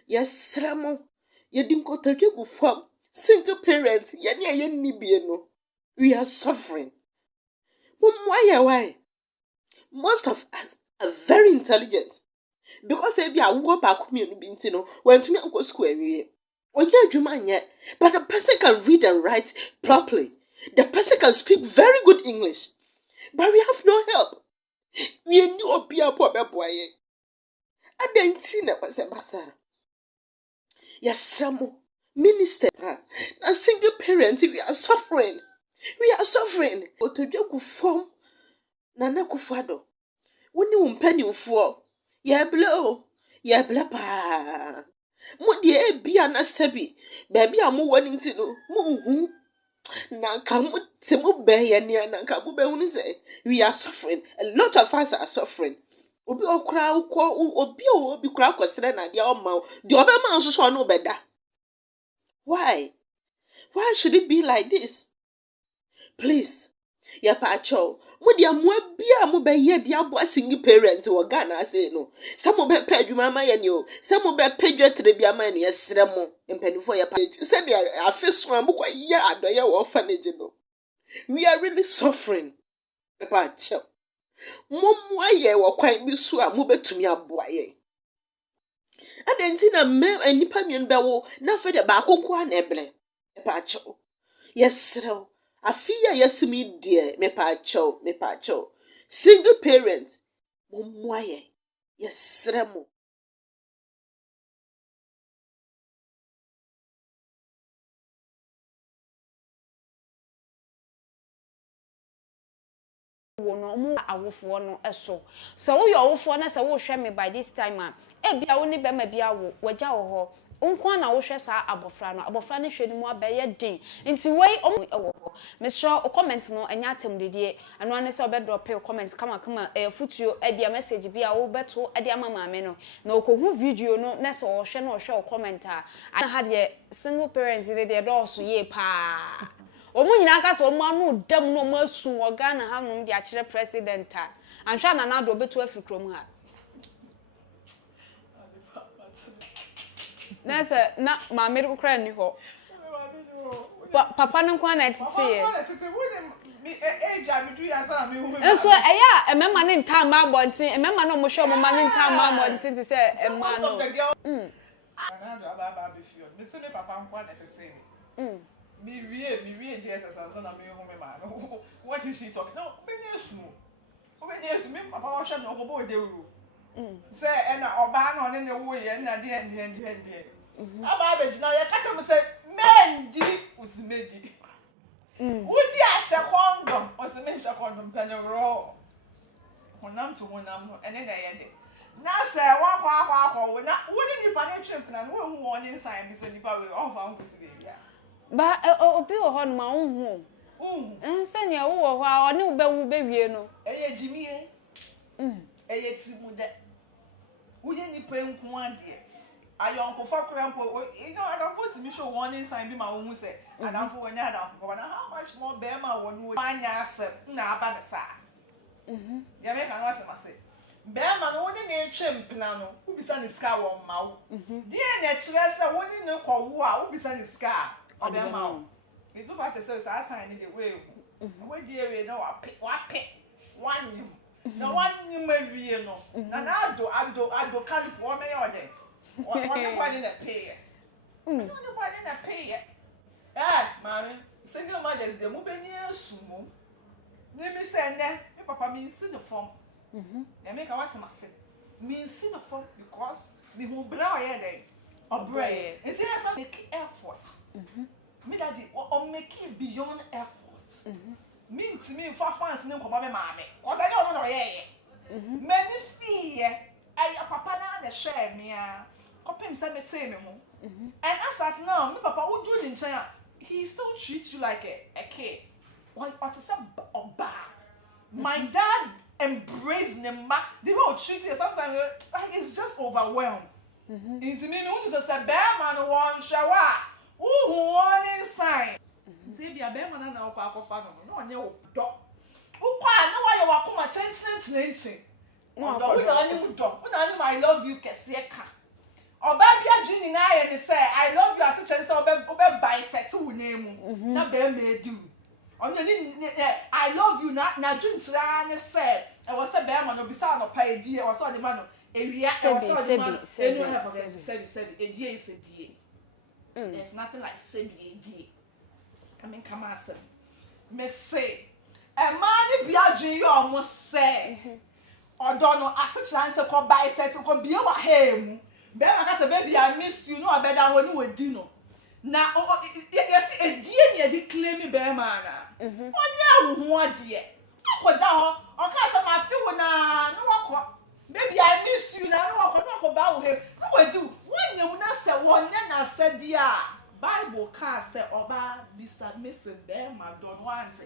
yesramo yedinkotadwe gufam single parent yani ayenni bie no we are suffering why most of us are very intelligent because ebi awo ba komienu bi ntino when to me go school anwie onye adwuma nye but the person can read and write properly. The person can speak very good English, but we have no help. We knew obi apo beboye. Adenti na basa. Yasramo minister na single parent we are suffering. Otodwe ku form na kufado. Woni umpani ufuo. Ye ble pa. Mo de ebia na sabi. Baby amu wani ntino. Mo na kamu temu be ni na kamu be hunu say we are suffering. A lot of us are suffering. Obi okra obi kra kwesere na dia o ma de obema nso so no beda. Why should it be like this? Please ya pacho mo dia mo bia mo be ye dia bo single parent wo Ghana say no some mo be pa adwuma ma ye ni o some mo be pedwa tere bia ma ni yesre mo empanifo ya page say dia afeso am kwa ye adoye wo orphanage no we are really suffering ya pacho mo aye wo kwan bi so a mo betumi aboa ye adenti na me anipa mienu be wo na fe de ba akokwa na ebre ya pacho yesre Afia yesimi die me pacho single parent mumwaye yesremo wono mu awofo no eso so wo yo awofo na se wo hwe me by this time a bia wo ni be ma bia wo wagya wo ho onkwa na wo hwe sa abofra no hwe ni mu abaye din nti wei ewo ho mesro comment no enya atem dedie ano ane se obe drop comment kama futuo bia message bia wo beto ade ama maame no na okohu video no na se wo hwe na wo hwe comment a ha de single parents de do so ye pa omu nyina aka se omu anu dam no masu wo Ghana ha no de akire president a anhwa na na do beto afikrom ha nasa na maame ru kra ni ho papa no kwa na tete ye enso eya emema ne ntama abontin emema no mo hwe mo ma ne ntama abontin ti se emma no me se me papa nkwa na tete mi wie Jesus and na me hu me ma what is she talking no obenyesu me papa wa hwe no obo dewuru say na oba na one ne wo ye na de aba abegina ye ka chem say men di usimedi wudi ahye condom osime hye condom penero honam to honam no ene na ye de na say wa kwa na woni ni pa na twemp na wo hu woni nsan bi se nipa we ofa nkusi be bia ba obi wo ho no ma hu nsanya wo wo ho a one wo be wu be wie no eye jimie eye timude wuye nipa nku ade ayonko fa krampo adamfo timi show one inside bi ma wo hu se adamfo wonya adamfo na how much more be ma wo no anya asem na aba ne sa ya me kan wase mase Bema no woni na etwe mpena no ubisa ne sika wo ma wo die na kire se woni ne kwo wo a ubisa ne sika obema wo itu ba te se asan ni de we we die we na wa pe wanyim na wanyim awie no na ado kalip wo me yode wo ne kwa ni na pay no ne kwa ni na pay mami single mothers de mu beni asumo ne mi se ne papa mi nsi the form they make what must say. Me see the phone because me who bra ye or bray. And see us make effort. Me daddy or make it beyond effort. Mean to me for fans no come mammy. Cause I don't know ye. Many fear I papa na the share me copy some me and as at now, me papa would do in China. He still treats you like a kid. What is a bad? My dad embrace them back. They will treat you sometimes like it's just overwhelmed. It's me no is a bear man one shower. Who one inside? Say be a bear man na okwa akofa no onye do. Ukwa na wa ye wakoma chenchen. No na ani mu do. Na ani I love you kese ka. Oba bia dwini na ye say I love you as chen say obe bisect wo nemu. Na bear me do. I love you na drink ne say I was a bear man obisa no pa edi e was on the man ewia e was on the man enu have sebi edi is edi there's nothing like sebi edi come asem me say e man bia dwen you almost say odo no asechran se ko buy set ko bia wa ha mu be ma ka say baby I miss you no abeda ho ni wadi no na yes edi ni edi claim be ma na onya wo ho ade akoda ho oka say ma fi wo na wakọ baby I miss you na wakọ no ko ba wo he no wadi wonyam na say wonne na sadi a Bible ka say oba bisa miss be ma don want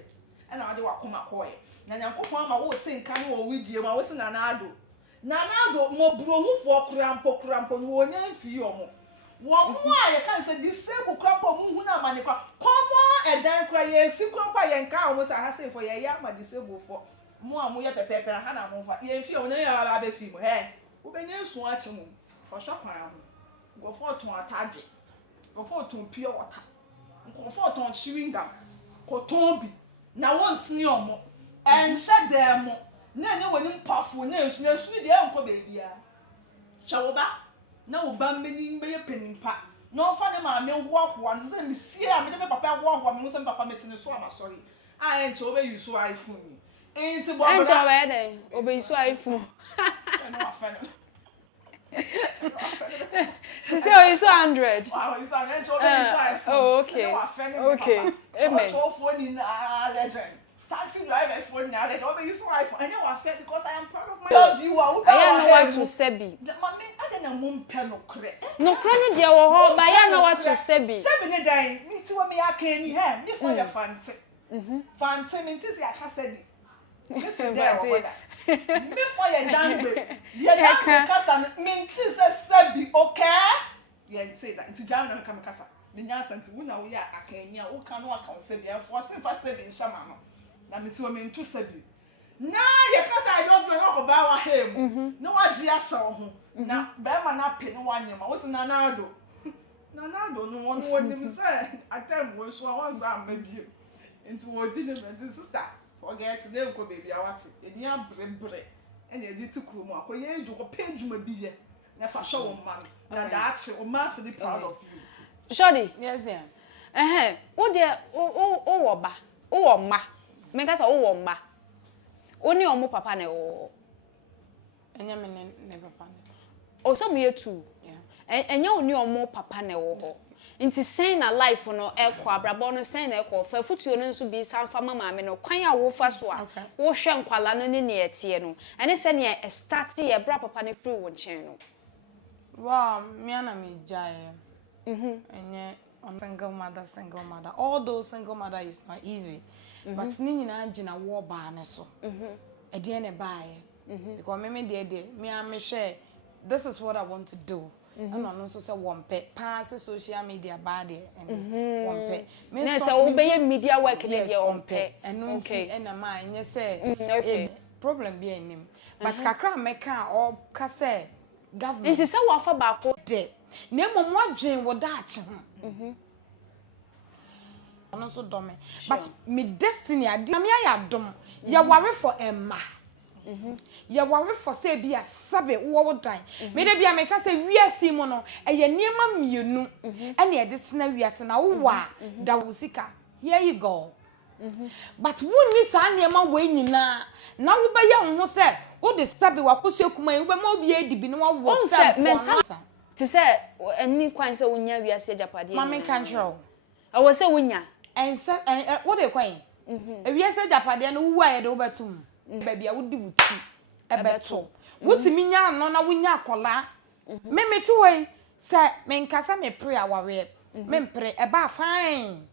and I do wakoma koy na nyankopon ma wo tinka no wo widie ma wo se na ado mo brohufo kurampo no wonya mfi omo wo mo a ye kan say disable kurampo mu hu na mane kwa komo edan kwa ye si kurampo ye nka omo sa ha say for ye ya ma disable for mo a mo ye pepepe ha na mo fa ye mfi omo na ya ba be fi mo wo be nya su a che mo o sho kwan ho go for ton atade go for ton pure water go for ton chewing gum ko ton bi na won sini omo en sha dem na ne woni mpafo na esu ni de enko beebia shawoba na wo ba meni be ye penimpa no fa ne ma me hoahoa no se me sie a me de papa hoahoa me se papa metine so ama sorry a en che obe use iPhone enti bo en che obe dey obe use iPhone no afa no you say use Android wow use en che obe use iPhone oh okay amen so phone in legend taxi drivers for now they don't use iPhone and I feel because I am proud of my love you I know what to sebi mommy I don't know pen no kre ne dia wo ho ba ya know what to sebi ne dan me ti wo me aka ni he me for the fante me ti si aka sebi me si there wo da me for your dangbe dia dan kasa me ti se sebi okay yeah say that nti jam na me kasa me nya santi wo na wo ya aka ni a wo ka no aka sebi e for sebi nshama no na me ti wo me ntu sebi na ye kasa I don't know ko ba wa hem na wa ji asha ho na ba ma na pe no wanyema wo se na ado no woni mi say atam wo so won za mabie nti wo di ne me sister forget na ko baby awate eni abrebre ene eji ti kuro mu akoye eju ko pejuma biye na fa show wo ma na da ache o ma feel proud of you Shodi yes dear wo de o wo ba o wo ma me ka say o wo ma oni omo papa na wo enya me ne papa ne o so me yetu enya oni omo papa na wo ho nti sen na life no ekọ abrabo no sen na ekọ fa futuo no nso bi san fa mama me no kwan a wo fa so a wo hwe nkwala no ne ne etie no ene se ne e start ye bra papa ne free wo nchen no wow me ana me jaye enye on single mother although single mother is not easy but ni nyina agina wo ba ne so e de ne baaye because me de me am share this is what I want to do and on so say one pet pass social media bad and one pet me say obey media work na dey on pet and okay and am I say problem be enim but kakra meka o ka say government nti se wafa baako de na mom wadwen wo daache ho ono so dome but me destiny ade me ayadom ye ware for emma ye ware for say bia sabe wo dan me de bia me ka say wiase mu no eye niema mienu ene e de tena wiase na wo wa da wo sika here you go but wonni sa niema we nyina na wo be ye ho say wo de sabe wakoso kuma wo be ma obi edibi no wo say mental ti say eni kwan say wonya wiase ajapade mama control awo say wonya ensa what dey kwan wiase ajapade no wo aye de wo betum ba bia wo di wuti ebeto wotimi nya no na wonya akola me ti we say me nkasa me pray aware me pray e ba fine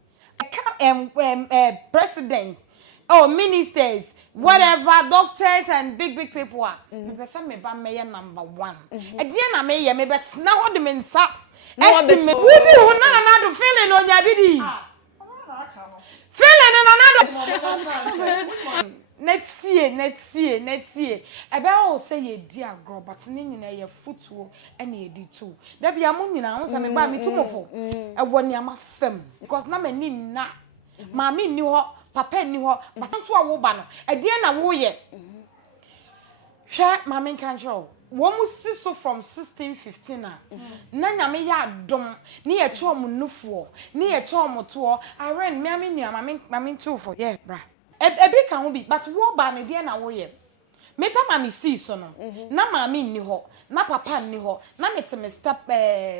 presidents or ministers whatever doctors and big people are me person me ba me number 1 e dey na me ye me bet na ho de me nsa e me wudi ho na do feeling onya bidi feeling na do netie ebe o say ye di agro but ni nyina ye futuo ene ye di tu da bia mo nyina ho say me ba me tumofo e woni ama fam because na mani na mama ni ho papa ni ho but so a wo ba no e de na wo ye hwe mama kan show wo mu si so from 1615 na nyame ya adom ni ye cho mo nufuo ni ye cho mo to aren me ami ni mama tumofo ye bra ebi kan ho bi but wo ba ne de na wo ye meta mama si so no na mama ni ho na papa ni ho na mete me step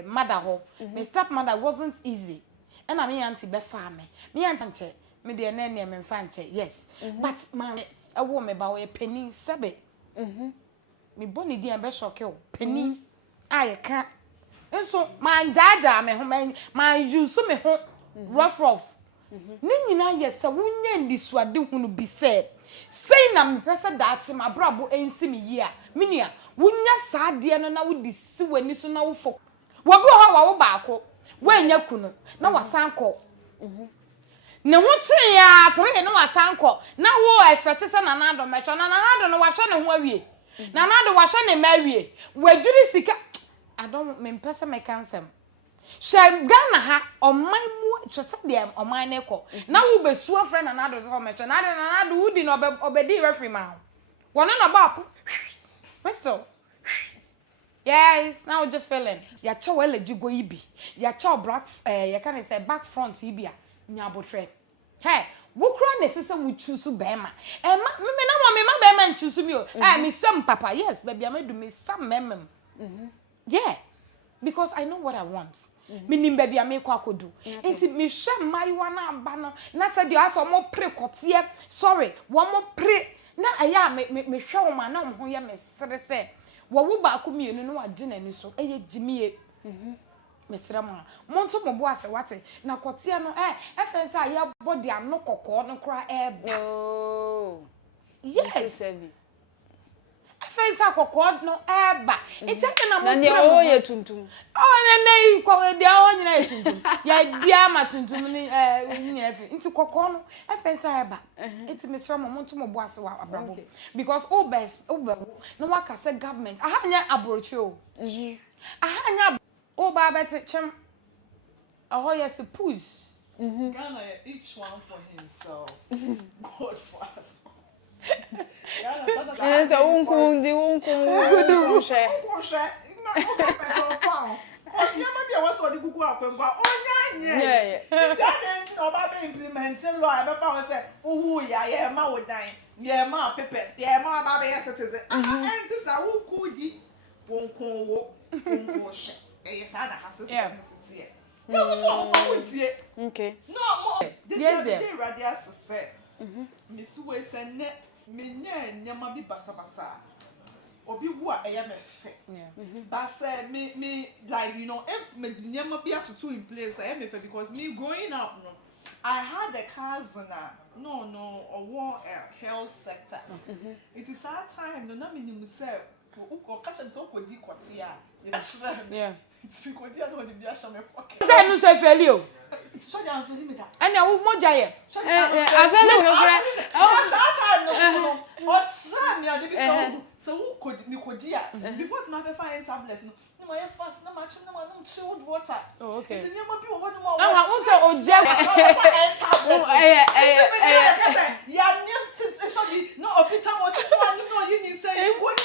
mother ho me step mother wasn't easy and I me auntie be fa me auntie me de na na me fa nche yes but ma e wo me ba wo penny sebe me boni di be shock o penny aye ka enso man jaja me ho man use me ho rough ni nyina yesa wonya ndisuade hunu bi se sei na me pese daache ma brabo ensi me yi a menua wonya saade no na wodi si wani so na wo fo wo bi ho wa wo baako wanya kunu na wasanko ne ho tire ya tere na wasanko na wo expect se na nado mecho na nado no wahwe ne ho awie na nado wahwe ne mawie waduri sika I don't me pese me cancel Gana ha oman mu twese de oman ne ko na wo besu afre na nado so mecho na nado wudi no obedi referee ma wono na ba Crystal yes now just feeling ya cho wele jigo ibi ya cho black ya can say back front ibi a nya botre hey wo kura na sese wo choose bema me na ma bema choose mi o me sam papa yes baby am do me sam memem yeah because I know what I want minim baby am ekwa kodu enti me hwe maiwa na aba no na se de aso mo pre kotie sorry wo mo pre na aya me hwe wo ma na mo ho ye me sere se wo wo ba ko mienu no wage nani so eye gimie mesra mo nto mo bo ase wate na kotie no efense aya body ano kokko no kra oh yes efense kokko no eba eti na mo na ne o ye tuntum na ko de o nyina ye tuntum ya dia ma tuntum ni nyina efi nti kokko no efense eba eti mesra mo nto mo bo ase wa abrabo because no waka say government ahanya abrochi o ahanya o ba bet chem oh yes push Ghana each one for himself God for us Ghana so unku gudu she na ko person pound cause you ma be was the gugu akwengwa onya nye ti aden no ba be implementing law e be pa say ohu ya ye ma wo dan ye ma papers ye ma ba be citizen and this a unku di wonku wo unku she e sa na hasse city no we talk for tie okay no more yes they radial say miss we say ne me nyama bi basa obi wu a eya me fe basa me like you know if me nyama bi atutu in place I me fe because me growing up no I had a cousin no or health sector it is our time no na me nim say o catch am so ko di kwate a yeah it's because you don't be a shame pocket say no so feli o so dey am feel me that and na wo moja ye afele no kra our time no try me ade bi so who could me could dia before my find tablets no my fast na match na no chilled water. Oh, okay. It's near my people what more. Ah, who say oje? Yeah, new since should no opita was one no you say what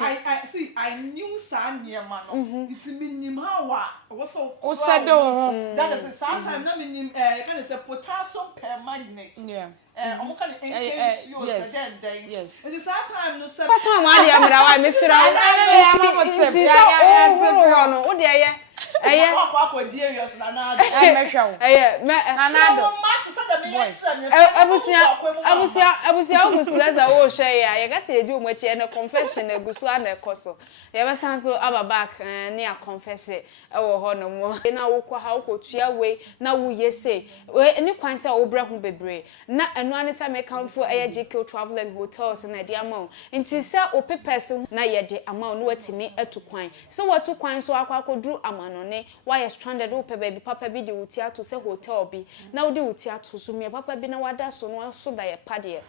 I see I knew san near man. It's minimum how was so that is a sometimes na minim kind of say potassium permanganate. Yeah. I'm kind of increase you again. Yes. It's that time no say I Mr. confession egusu ana ekoso ye be san so aba back near confess e wo ho no mo na wo kwa ha wo tua we na wo yese ni kwan se wo bra ho bebre na eno ane se me kanfo JK Travel and Hotels na dia ma nti se o papers na ye de ama no watimi atukwan se watu kwan so akwakoduru amanone why stranded wo pe baby papa bi de wutia to se hotel bi na wo de wutia to so me papa bi na wada so no so da ye pade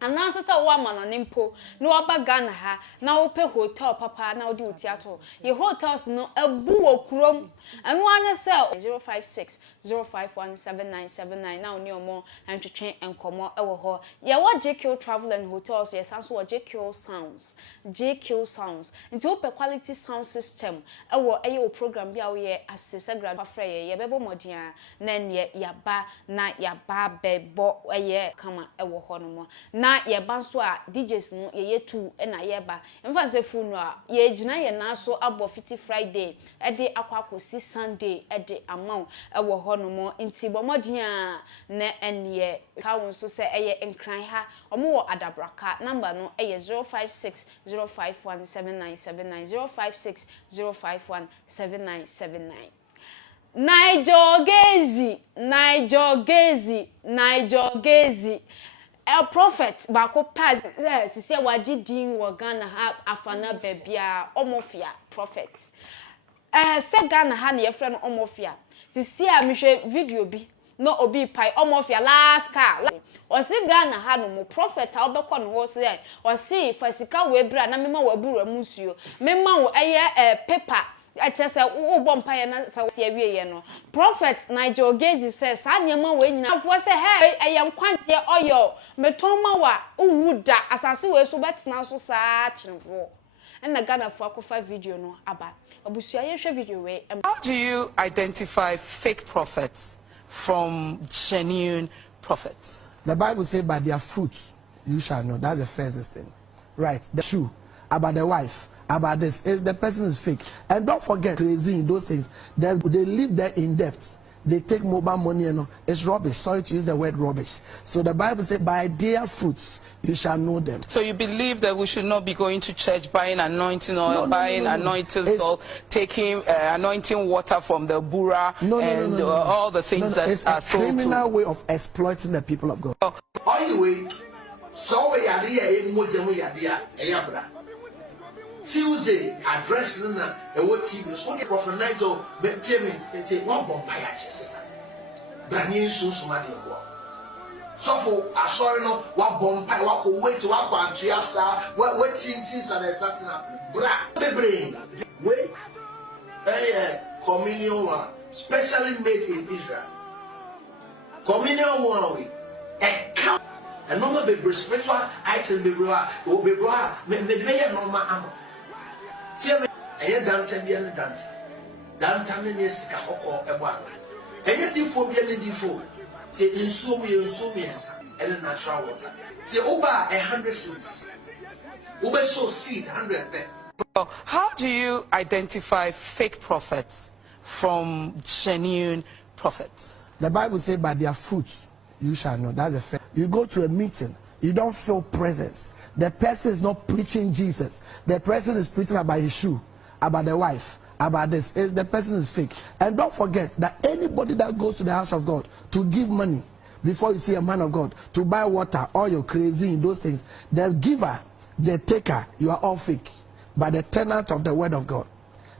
ananso se wo ama no nimpo no oba Ghana ha na wo pe hotel papa na wo di theater ye hotels no abu wo kurom anu ane se 056 0517979 na oni omo antwetwe enkomo e wo ho ye wo JQ Travel and Hotels ye sanso wo JQ Sounds nti wo pe quality sound system e wo eye wo program bia wo ye asese grad afre ye bebo modin na ne yaba na yaba bebo eye kama e wo ho no mo na ye banso a DJs no ye tu na ye ba mfa se fu no a ye gina ye na so abo fiti Friday e de akwakosi Sunday e de amount e wo ho no mo nti bomodin a na ene ka won so se eye nkran ha omo wo adabraka number no eye 056 0517979 056 0517979 Niger Gezi El prophet bako pass sisi waji din wo Ghana ha afana bebia omofia prophet se Ghana ha na ye frɛ no omofia sisi a mehwɛ video bi no obi pai omofia last car o si Ghana ha no mo prophet a obekɔ no ho se o si fasika we bra na mema wabura musuo mema wo eye paper achese wo bompa ye na se awie ye no prophet Niger Gezi says anyema we nyina afo se hey eye nkwanje oyo metoma wa uwuda asase we so betena so saa chinwo na Ghana fo akofa video no aba abusua ye hwe video we. How do you identify fake prophets from genuine prophets? The Bible says by their fruits you shall know. That's the first thing. Right. The true about the wife, about this. The person is fake. And don't forget, crazy in those things. They live there in depth. They take mobile money and it's rubbish. Sorry to use the word rubbish. So the Bible says, by their fruits you shall know them. So you believe that we should not be going to church, buying anointing oil, buying anointing salt, taking anointing water from the bura, all the things that it's are a sold criminal way of exploiting the people of God. Anyway, so we are here. Tuesday address na what TV so the prophet Nigel betemi ete one bompire sister brani so sumade wo so for asori no wa bompire wa ko wait wa kwantua sa what things are starting happening bra bebre we communion one specially made in Israel communion one we and normal bebre spiritual item bebre o bebre me normal amo Tieme eye danta bia ne danta ne sika kokko ebo a eye difo bia ne difo tie nsuo miensa and natural water tie oba 100 cents oba sow seed 100 per. How do you identify fake prophets from genuine prophets? The Bible says by their fruits you shall know. That's the first. You go to a meeting, you don't feel presence. The person is not preaching Jesus. The person is preaching about his shoe, about the wife, about this. The person is fake. And don't forget that anybody that goes to the house of God to give money before you see a man of God, to buy water, all your crazy, those things, the giver, the taker, you are all fake. By the tenant of the word of God.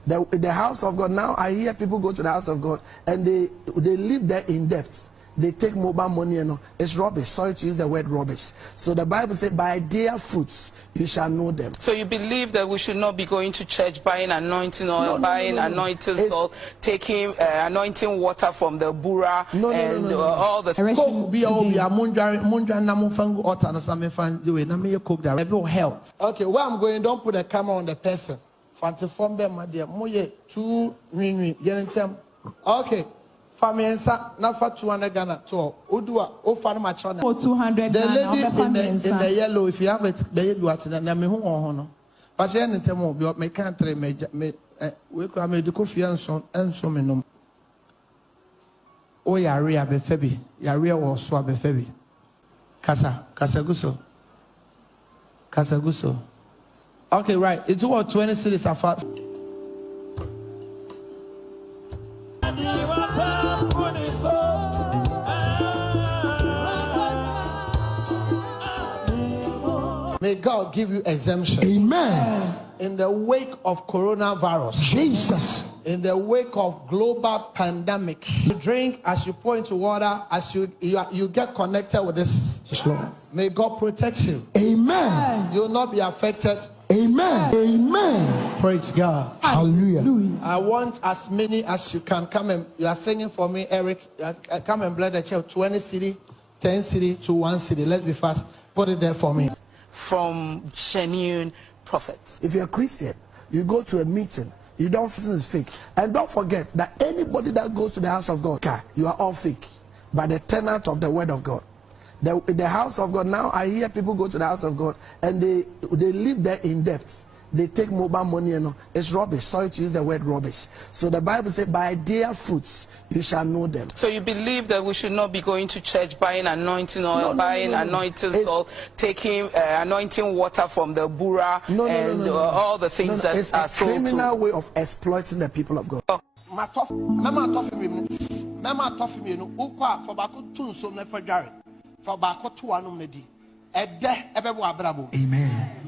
The house of God, now I hear people go to the house of God and they live there in depth. they take mobile money and all. It's rubbish. Sorry to use the word rubbish. So the Bible says, by their fruits you shall know them. So you believe that we should not be going to church, buying anointing oil, anointing salt, taking anointing water from the bura, all the health. Okay, where I'm going, don't put a camera on the person. Fancy them, my dear. Okay. Famiensa, not for 200 Ghana to Udua, O Farma China. 200 The lady in the yellow, if you have it, the yellow at the name of honor. But then in terms of your country, we can make the coffee and so minum. Oh, Yaria Befebi, Yaria or Swab Befebi. Casaguso. Okay, right. It's what 20 cities are far. May God give you exemption. Amen. In the wake of coronavirus. Jesus. In the wake of global pandemic. You drink as you pour into water, as you get connected with this. May God protect you. Amen. You will not be affected. Amen. Amen. Praise God. Hallelujah. I want as many as you can come and you are singing for me, Eric. Come and bless the church. 20 city, 10 city to 1 city. Let's be fast. Put it there for me. From genuine prophets. If you're a Christian, you go to a meeting, you don't think it's fake. And don't forget that anybody that goes to the house of God, you are all fake by the tenant of the word of God. The house of God, now I hear people go to the house of God and they live there in debt. They take mobile money and all. It's rubbish. Sorry to use the word rubbish. So the Bible says, by their fruits you shall know them. So you believe that we should not be going to church, buying anointing oil, anointing salt, taking anointing water from the bura, all the things that it's are a sold criminal to. way of exploiting the people of God. Amen.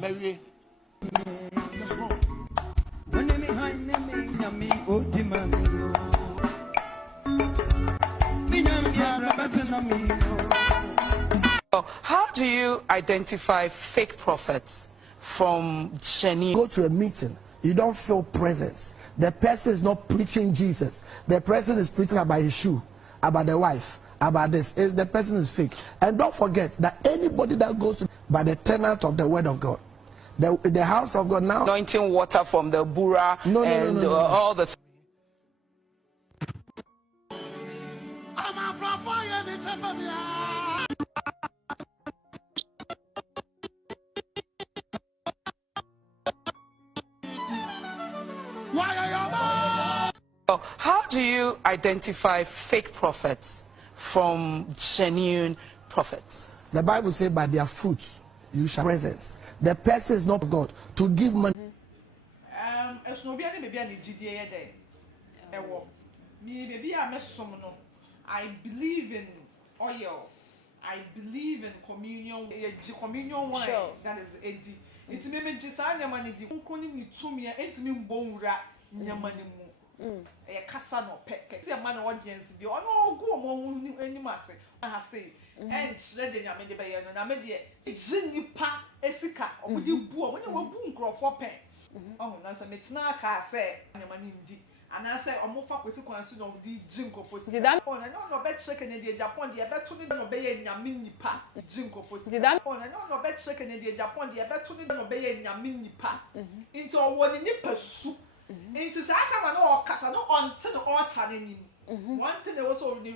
How do you identify fake prophets from genuine? Go to a meeting, you don't feel presence. The person is not preaching Jesus. The person is preaching about his shoe, about the wife, about this. The person is fake. And don't forget that anybody that goes to by the tenant of the word of God, the house of God now. Anointing water from the bura, all the. How do you identify fake prophets from genuine prophets? The Bible says, by their fruits you shall presence. The person is not God to give money. I believe in oil. I believe in communion. Communion wine. Sure. That is edi. It's me just anyamani di. Unkoni ni tumia. It's me bonura nyamani mu. Kasa no peke. See a man audience bi. Ono go mo ni mase. I say. And shred the nyame de be no na me de. Jinipa esika. Obudi bu. When you bu nkrofo pen. Oh na say metina ka say nyamani ndi. And I say, I'm more faculty consumed of the jinko for Zidane. Oh, I know bet check in the Japan, the bet to me obey in your mini pa, jinko for Zidane. Oh, I know bet check in the Japan, the bet to me obey in your mini pa. Into a one in your soup. Into Sasa or Casano on to the altar in him. One thing there was on the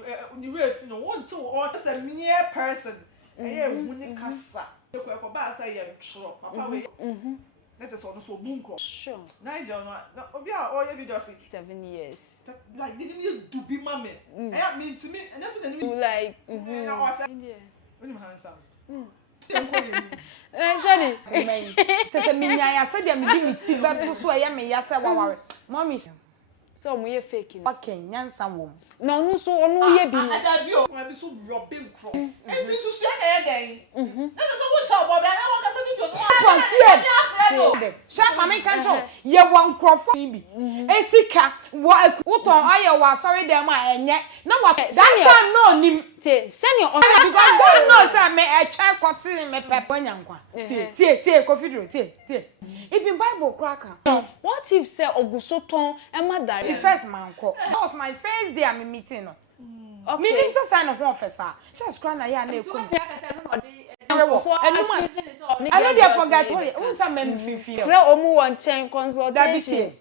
roof, no one to or as a mere person. And yeah, winning Casa. The Quacoba say, I'm sure. Papa, that is also boom. Sure. Nigel, no, all your videos 7 years. Like, didn't you do be mommy? I mean to me, and that's the new like, when you handsome. Shady. Just a mini, I said, I'm giving see back to swear me, yes, I want. Mommy, so we are faking. Okay, Yansan. No, so no, ye be no. I be so robbing cross. And to say again. That is a good job, but I want to say you. Shut my control. ye won crofo bi esika wo ton aye wa sorry dem a enye na wa that time no nim te senior because God knows say me e twa kote me pepo nyankwa tie kofidro tie even Bible cracker what if say ogusoton emadare the first man call that was my first day am meeting no okay me nim say sign of officer just cry na ya na ekun I know they forget who some men feel. Fre omu won chen consultation.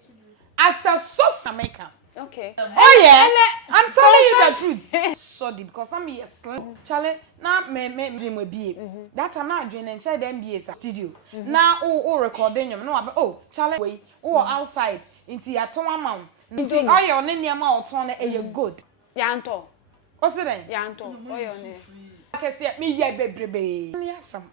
As a soft American. Okay. Oh yeah. I'm telling you the truth. So deep because I'm here slim. Charlie, now me dream will be. That time now dream and say them be studio. Now oh recording you. No oh Charlie way oh outside into your ton mount. Into all your near mouth on a good. Yanto. What's it then? Yanto. Oh your name. Me ye bebrebe yasam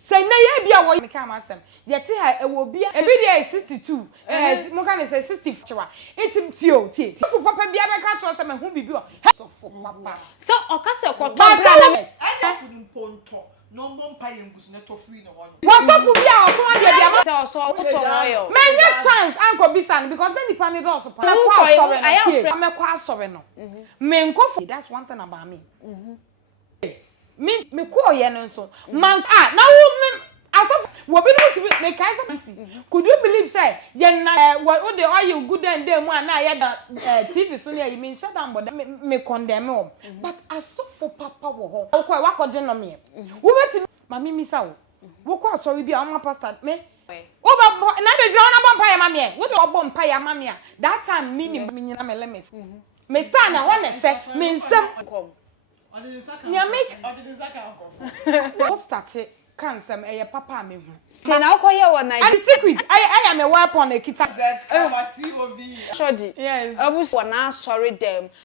say na ye bia wo me kam asem ye te ha e wo bia e bi dia 62 mo kan say 60 chwa etim tie so papa bia be ka cho say me hu bibi o so for papa so okase koto bra anya fu ponto no mo mpa ye ngusu na to free no one wo so fu bia o ton dia bia say so oto oil me nye chance anko bisan because then the pan do so pa me kwa sorry no me nko that's one thing about me me call ye no so man na wo me aso wo be no me kai something could you believe say ye na what the oil good and dem na ye da TV so na ye me shut down but me condemn him but aso for papa wo ho wo kwa wakoje no me wo beti mami mi sa wo kwa sorry bia o ma pastor me wo ba na de jona bomba ya mami wo de obompa ya mami that time me ni me nyina me limit me stand na one say me nsem Nya make what started can some papa me hu say na okoye wo na and secret I am a weapon a kita Z I was COV Shodi yes abu so na sorry dem